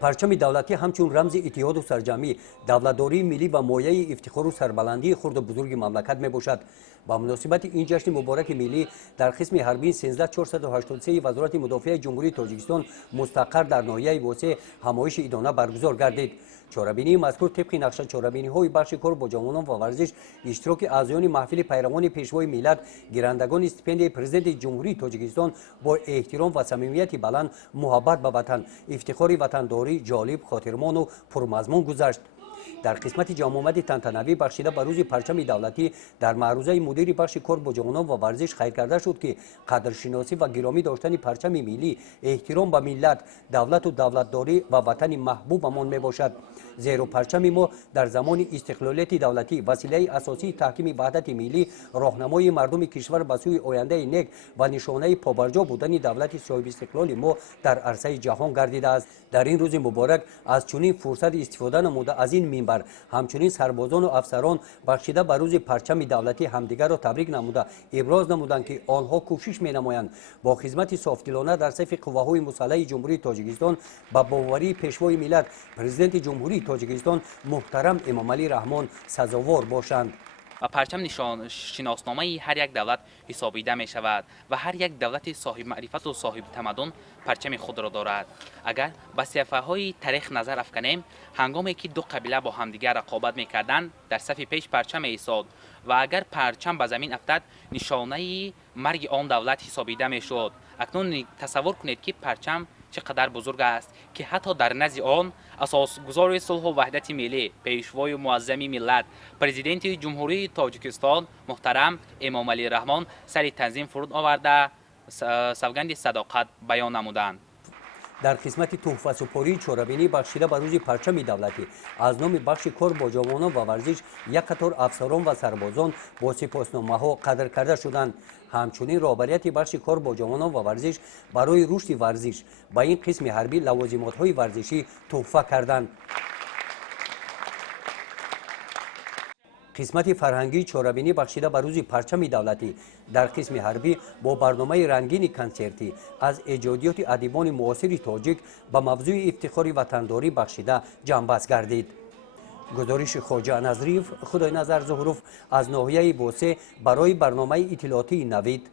پرچم دولتی همچون رمز اتحاد و سرجمی، دولتداری ملی و مایه افتخار و سربلندی خرد و بزرگ مملکت می باشد. با مناسبت این جشن مبارک ملی در قسم حربی 13483 وزارت مدافع جمهوری تاجیکستان مستقر در ناحیه واسه همایش ایدانه برگزار گردید. چاره‌بینی مذکور طبق نقشه چاره‌بینی‌های بخش کار با جوانان و ورزش، اشتراک اعضایان محفل پیروان پیشوای ملت، گیرندگان استیپندی پرزیدنت جمهوری تاجیکستان با احترام و صمیمیت بلند محبت به وطن، افتخار وطنداری جالب، خاطرمان و پرمضمون گذشت. در قسمت جمع آمد تنتنوی بخشیده به روز پرچم دولتی در معروضه مدیر بخش کار با جوانان و ورزش خیر کرده شد که قدرشناسی و گرامی داشتن پرچم ملی احترام به ملت، دولت و دولتداری و وطن محبوبمان می باشد. زیرا پرچم ما در زمان استقلالیت دولتی وسیله اساسی تحکیم وحدت ملی، راهنمای مردم کشور به سوی آینده نیک و نشانه پابرجا بودن دولت صاحب استقلال ما در عرصه جهان گردیده است. در این روز مبارک از چنین فرصت استفاده نموده از این منبر همچنین سربازان و افسران بخشیده به روز پرچم دولتی همدیگر را تبریک نموده ابراز نمودند که آنها کوشش می‌نمایند با خدمت صافدلانه در صف قواهای مسلح جمهوری تاجیکستان به باوری پیشوای ملت پرزیدنت جمهوری تاجیکستان محترم امامعلی رحمان سزاوار باشند. و پرچم شناسنامه هر یک دولت حسابیده می شود و هر یک دولت صاحب معرفت و صاحب تمدن پرچم خود را دارد. اگر به صفحه های تاریخ نظر افکنیم، هنگامی که دو قبیله با همدیگر رقابت می کردند در صف پیش پرچم ایستاد و اگر پرچم به زمین افتاد نشانه مرگ آن دولت حسابیده می شد. اکنون تصور کنید که پرچم چقدر بزرگ است که حتی در نزد آن اساسگزار صلح و وحدت ملی، پیشوای معظم ملت، پرزیدنت جمهوری تاجیکستان محترم امامعلی رحمان سر تنظیم فرود آورده سوگند صداقت بیان نمودند. در قسمت تحفه سپاری چاره‌بینی بخشیده به روز پرچم دولتی از نام بخش کار با جوانان و ورزش یک قطار افسران و سربازان با سپاسنامه‌ها قدر کرده شدند. همچنین رهبریت بخش کار با جوانان و ورزش برای رشد ورزش با این قسم حربی لوازمات‌های ورزشی تحفه کردند. قسمت فرهنگی چاره‌بینی بخشیده به روز پرچم دولتی در قسم حربی با برنامه رنگین کنسرتی از ایجادیات ادیبان معاصر تاجیک به موضوع افتخار وطنداری بخشیده جنبش گردید. گزارش خواجه نظریف خدای نظر ظهروف از ناحیه بوسه برای برنامه اطلاعاتی نوید